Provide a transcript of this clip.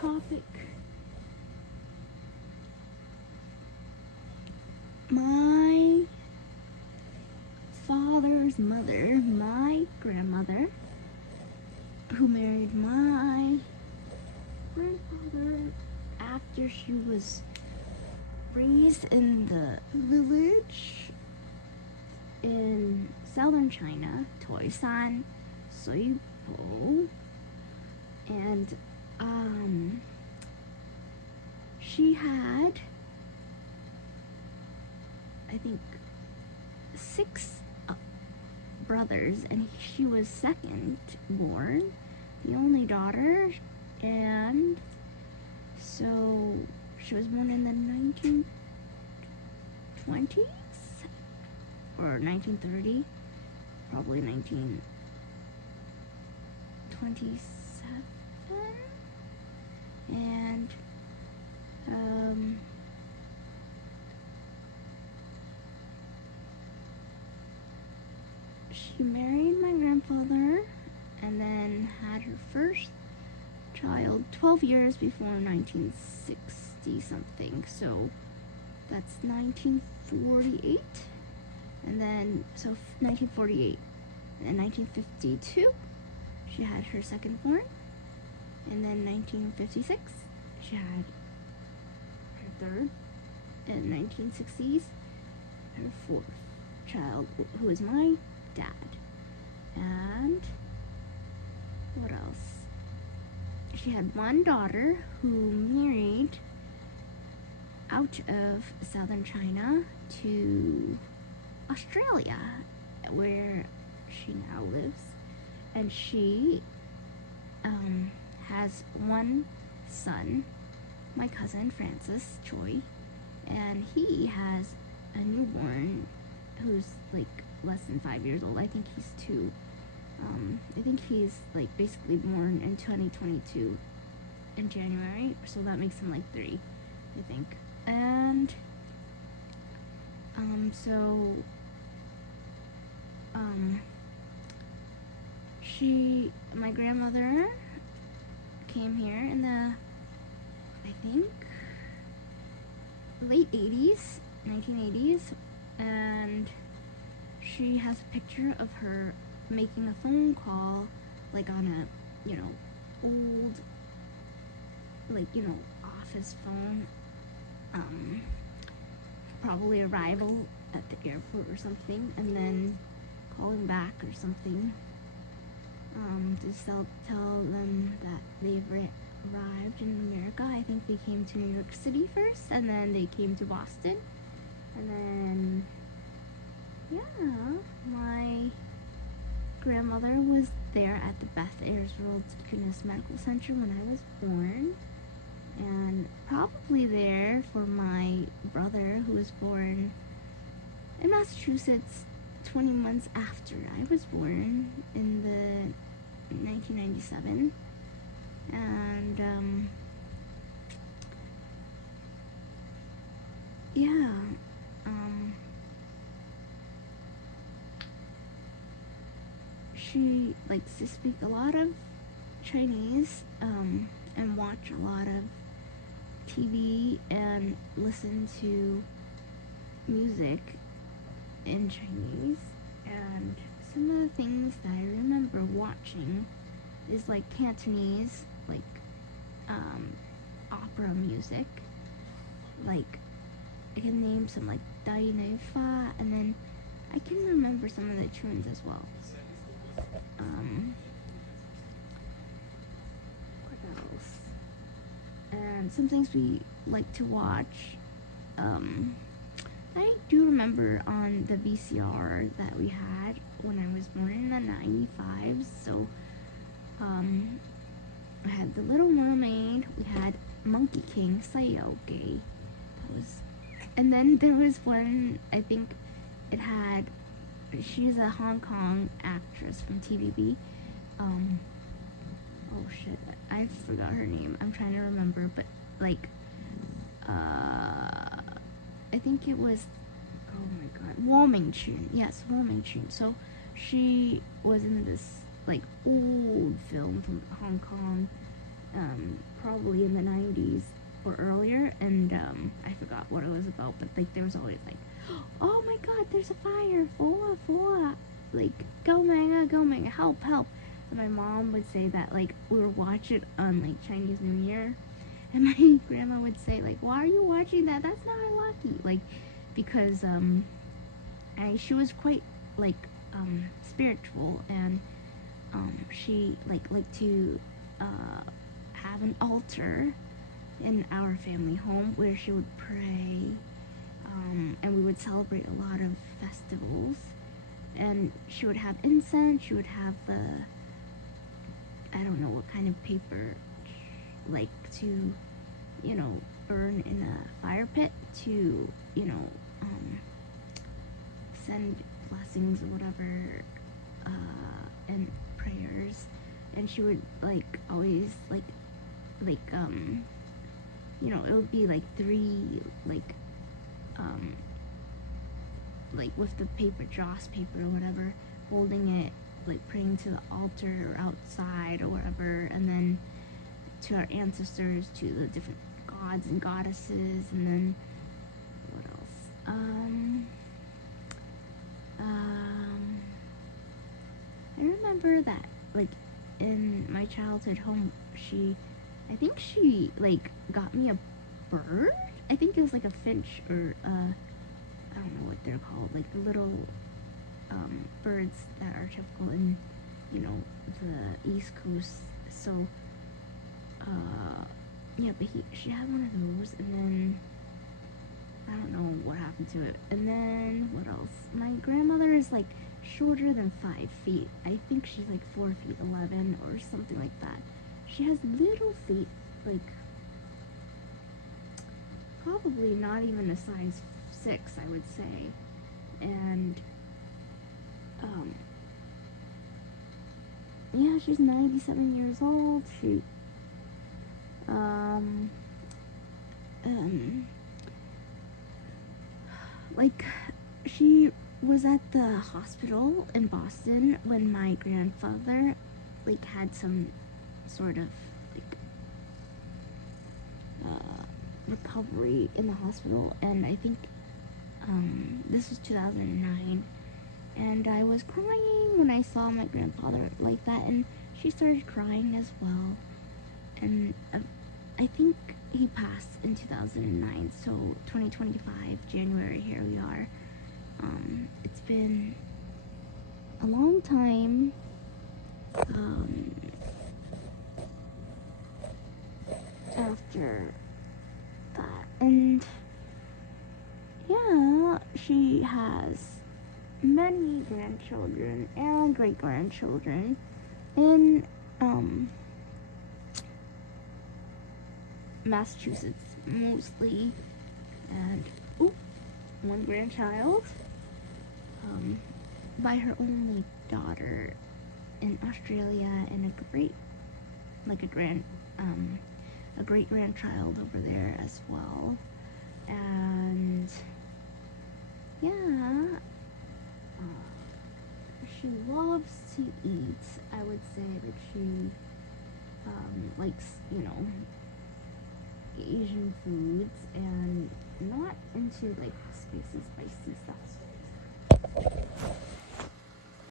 topic. My father's mother, my grandmother, who married my grandfather after she was raised in the village in southern China, Toisan, Suipo, and she had, I think, 6 brothers, and she was second born, the only daughter, and so she was born in the 1920s or 1930, probably 1927, and she married my grandfather and then had her first child 12 years before 1960 something, so that's 1948, and then so 1948 and 1952 she had her second born, and then 1956 she had her third, and 1960s her fourth child, who was my dad. And what else? She had one daughter who married out of southern China to Australia, where she now lives, and she has one son, my cousin Francis Choi, and he has a newborn who's like less than 5 years old. I think he's 2. I think he's like basically born in 2022 in January, so that makes him like 3, I think. And my grandmother came here in the, I think, late 80s, 1980s, and she has a picture of her making a phone call, like on a, old, office phone, probably a rival at the airport or something, and then calling back or something, to tell them that they've arrived in America. I think they came to New York City first, and then they came to Boston, and then, my grandmother was there at the Beth Ayers Deaconess Medical Center when I was born, and probably there for my brother, who was born in Massachusetts 20 months after I was born in the 1997, and she likes to speak a lot of Chinese, and watch a lot of TV and listen to music in Chinese. And some of the things that I remember watching is like Cantonese, like opera music. Like I can name some like Dai Nei Fa, and then I can remember some of the tunes as well. What else? And some things we like to watch. I do remember on the VCR that we had when I was born in the 95s. So, I had The Little Mermaid. We had Monkey King, Sayoke. And then there was one, I think it had, she's a Hong Kong actress from TVB. Oh shit, I forgot her name. I'm trying to remember, but like, I think it was, oh my god, Womingchun. Yes, Womingchun. So she was in this like old film from Hong Kong, probably in the 90s or earlier, and I forgot what it was about, but like there was always like, oh my god, there's a fire, Foa, like go Manga, help, and my mom would say that like we were watching on like Chinese New Year, and my grandma would say like, why are you watching that? That's not lucky, like because she was quite like spiritual, and she liked to have an altar in our family home where she would pray, and we would celebrate a lot of festivals, and she would have incense, she would have the, I don't know what kind of paper, like to, burn in a fire pit to, send blessings or whatever, and prayers, and she would like always it would be like three like with the paper, joss paper or whatever, holding it, like praying to the altar or outside or whatever, and then to our ancestors, to the different gods and goddesses, and then what else? I remember that like in my childhood home, I think she like got me a bird. I think it was like a finch or I don't know what they're called, like the little birds that are typical in the East Coast. So yeah, but she had one of those, and then I don't know what happened to it. And then what else? My grandmother is like shorter than 5 feet. I think she's like 4 feet 11 or something like that. She has little feet, like probably not even a size 6, I would say. And yeah, she's 97 years old. She like she was at the hospital in Boston when my grandfather like had some sort of like recovery in the hospital, and I think this was 2009, and I was crying when I saw my grandfather like that, and she started crying as well, and I think he passed in 2009, so 2025 January, here we are. It's been a long time. After that, and yeah, she has many grandchildren and great grandchildren in Massachusetts mostly, and one grandchild by her only daughter in Australia, and a great grandchild over there as well. And yeah, she loves to eat. I would say that she likes, Asian foods, and not into like spicy stuff.